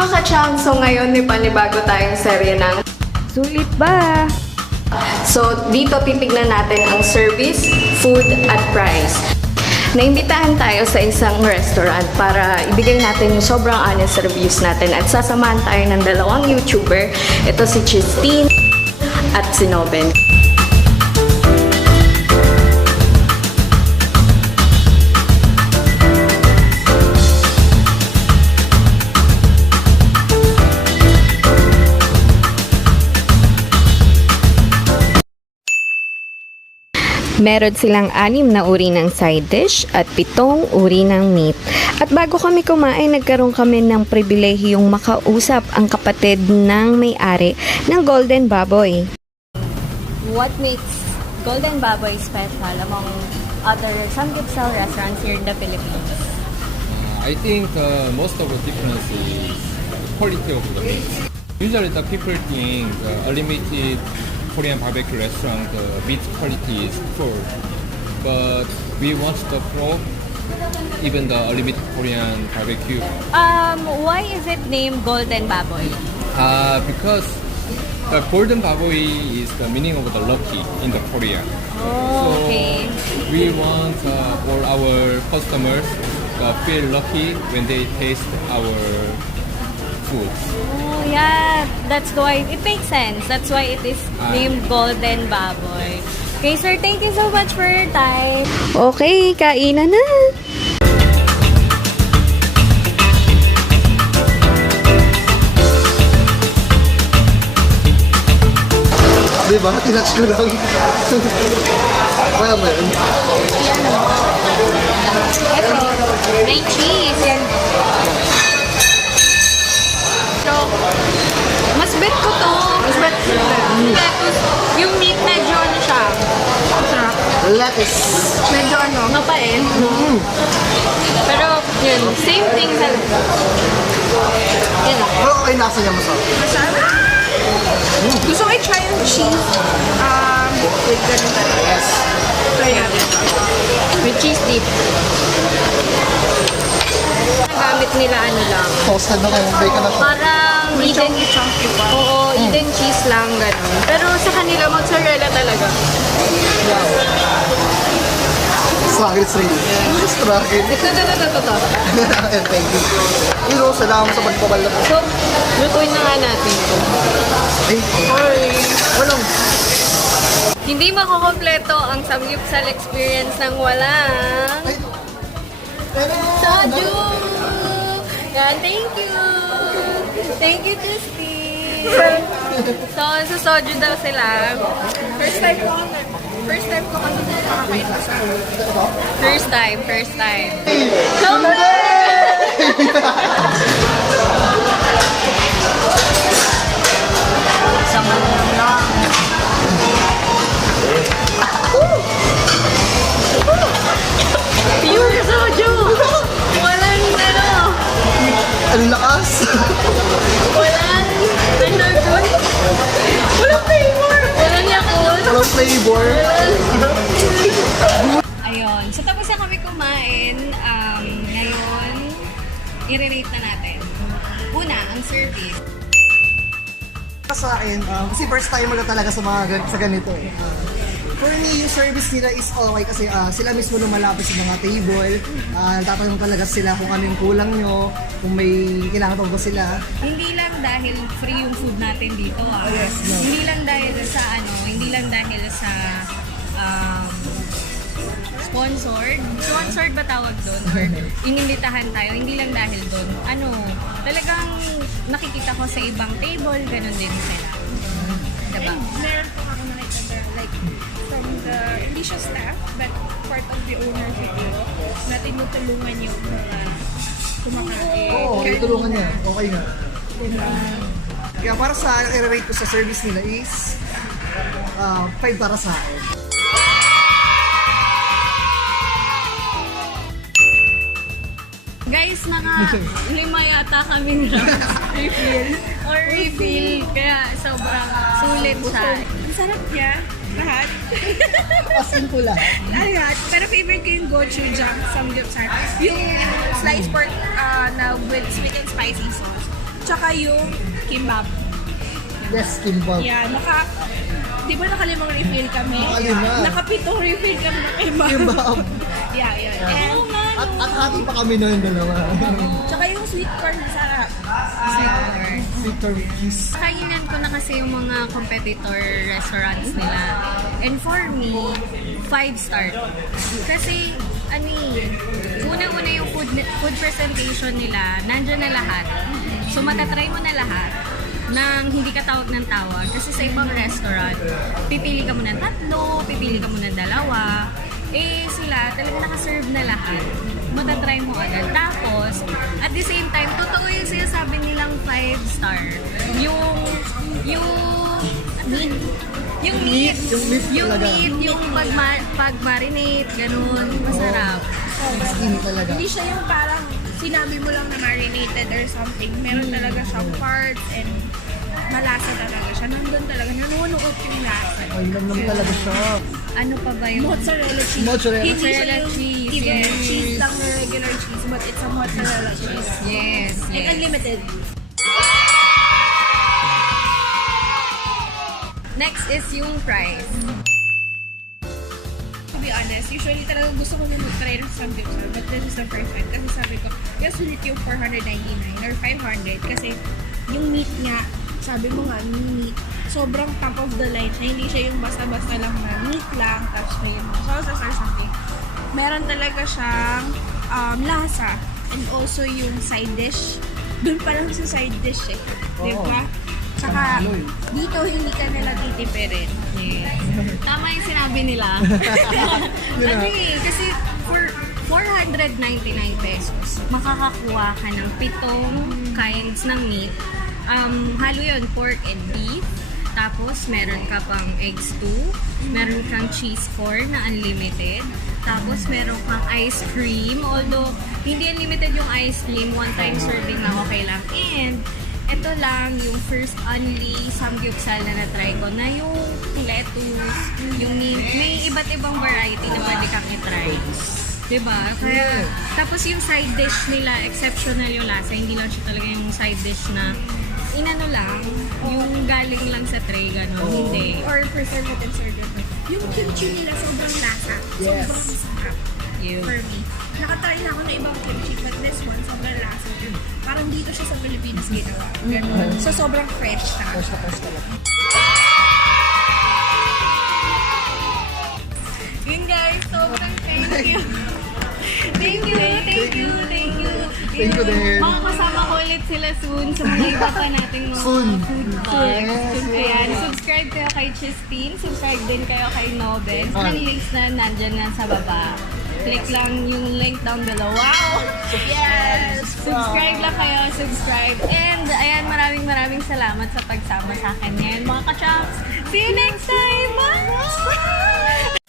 mga kachang, so ngayon may panibago tayong serye ng Sulit ba? So dito titignan natin ang service, food at price. Naimbitahan tayo sa isang restaurant para ibigay natin yung sobrang honest reviews natin at sasamahan tayo ng dalawang YouTuber. Ito si Christine at si Noben. Meron silang 6 na uri ng side dish at 7 uri ng meat. At bago kami kumain, nagkaroon kami ng pribilehiyong makausap ang kapatid ng may-ari ng Golden Baboy. What makes Golden Baboy special among other samgyeopsal restaurants here in the Philippines? I think most of the difference is quality of the meat. Usually the people think unlimited Korean barbecue restaurant meat quality is poor, but we want the pro, even the unlimited Korean barbecue. Why is it named Golden Baboy? Because the golden baboy is the meaning of the lucky in the Korea. Oh, okay. We want all our customers feel lucky when they taste our food. Oh, yeah. That's why it makes sense. That's why it is named Golden Baboy. Okay, sir, thank you so much for your time. Okay, kainan na! Diba? Tinatch ko lang. Kaya ba yun? Ito, may cheese. So, mas bet ko to. Mas bet ko. Tapos, yung meat medyo ano siya. Sarap. Lettuce. Medyo ano, mapait. Pero, yun, same thing sa yun. Pero okay lasa niya masarap. Masarap. Gusto ko i-try yung cheese. With ganun talaga. Yes. Try natin. With cheese dip. Nagamit nila ano lang. Toasted na kayo. Bacon na siya. Parang Eden, Chunky pa. oo, Eden cheese lang, gano'n. Pero sa kanila, mozzarella talaga. Struggle straight. Struggle. Ito. And thank you. Hero, salamat sa pagpapalap. So, lutuin na nga natin ito. Thank you. Walang. Hindi makukompleto ang samgyeopsal experience ng walang soju! Yan, thank you! Thank you, Christine! So, sa soju daw sila. First time ko kasi nakakain ko sa First time. Sama lang. Pure soju! Walang ano. Ang lakas. Walang undergood. Walang flavor. Walang yakult. Walang flavor. Ayun. So, tapos na kami kumain. Ngayon, i-rate na natin. Una, ang service. Sa akin, kasi first time na talaga sa mga sa ganito eh. For me, yung service nila is okay kasi sila mismo lumalapit sa mga table. Tatanong talaga sila kung ano yung kulang nyo, kung may kailangan pa ba sila. Hindi lang dahil free yung food natin dito. Yes, no. Hindi lang dahil sa hindi lang dahil sa sponsored ba tawag doon? Or inimbitahan tayo, hindi lang dahil doon. Talagang nakikita ko sa ibang table, ganun din sila. Diba? And meron po ako nakita like from the, hindi siya staff, but part of the owner siguro, na tinutulungan yung mga kumakain. Oo, tulungan niya. Okay nga. Kaya para sa i-rate ko sa service nila is 5 para sa akin. Guys, lima yata kami na refill. Kaya sobrang sulit siya. Ang sarap niya. Lahat. As in ko lahat. Lahat. Pero favorite ko yung gochujang samgyeopsal. Yung sliced pork na with sweet and spicy sauce. Tsaka yung kimbap. Yes, kimbap. Yeah, di ba nakalimang refill kami? Nakalima. Nakapitong refill kami ng kimbap. Kimbap. Yeah, yeah. And, At hati pa kami na yung dalawa. tsaka yung sweet corn masarap. Sweet corn cheese. Kainan ko na kasi yung mga competitor restaurants nila. And for me, 5-star. Kasi, unang-una yung food presentation nila, nandyan na lahat. So, matatry mo na lahat nang hindi ka tawag ng tawag. Kasi sa ibang restaurant, pipili ka mo ng 3, pipili ka mo ng 2. Eh, sila talaga nakaserve na lahat. Matatry mo agad. Tapos, at the same time, totoo yung sinasabi nilang 5-star. Yung meat. Yung meat. Yung meat, yung pag-marinate, ganun. Masarap. Steam talaga. Hindi siya yung parang sinabi mo lang na marinated or something. Meron talaga siyang parts and malasa talaga siya. Nandun talaga, nanunuot yung lasa. Ay, nam talaga siya. Ano pa ba yung... Mozzarella cheese. Mozzarella. Hindi siya Mozzarella yung cheese, even yes. cheese lang na regular cheese, but it's a mozzarella cheese. Yes, Like yes. unlimited. Next is yung price. To be honest, usually talaga gusto ko na mag-try ng samgyeopsal, but this is the first time. Kasi sabi ko, yes, sulit yung 499 or 500 kasi yung meat nga, sabi mo nga, meat, sobrang top of the line siya. Hindi siya yung basta-basta lang na meat lang, tapos may sauces or something. Meron talaga siyang lasa and also yung side dish. Doon pa lang sa side dish eh. Di ba? Saka, dito hindi ka nila titipirin. Yes. Tama yung sinabi nila. Kasi for 499 pesos, makakakuha ka ng 7 kinds ng meat. Halo yun, pork and beef. Tapos, meron ka pang eggs too. Meron kang cheese corn na unlimited. Tapos, meron kang ice cream. Although, hindi unlimited yung ice cream. One time serving lang okay lang. And, ito lang yung first only samgyeopsal na na-try ko na yung lettuce, yung mint. May iba't ibang variety na pwede kang i-try. Diba? Kaya, tapos yung side dish nila, exceptional yung lasa. Hindi lang siya talaga yung side dish na inano lang, yung galing lang sa tray, gano'n. Hindi. Or preservatives or gano'n. Yung kimchi nila sobrang lasa. Yes. Sobrang sarap. Yun. For me. Nakatry na ako na ibang kimchi, but this one, sobrang lasa. Parang dito siya sa Pilipinas ginawa. Ganun. So, sobrang fresh siya. Fresh na fresh talaga. Yun guys, sobrang thank you. Thank you. Thank you din. Makakasama ko ulit sila soon sa mga iba pa nating mga Soon. food vlogs. Ayan, subscribe kayo kay Christine, subscribe din kayo kay Nobel. Ang links na nandyan na sa baba. Click lang yung link down below. Wow! Yes! Subscribe lang kayo, subscribe. And ayan, maraming salamat sa pagsama sa akin ngayon mga ka-chops. See you next time! Bye!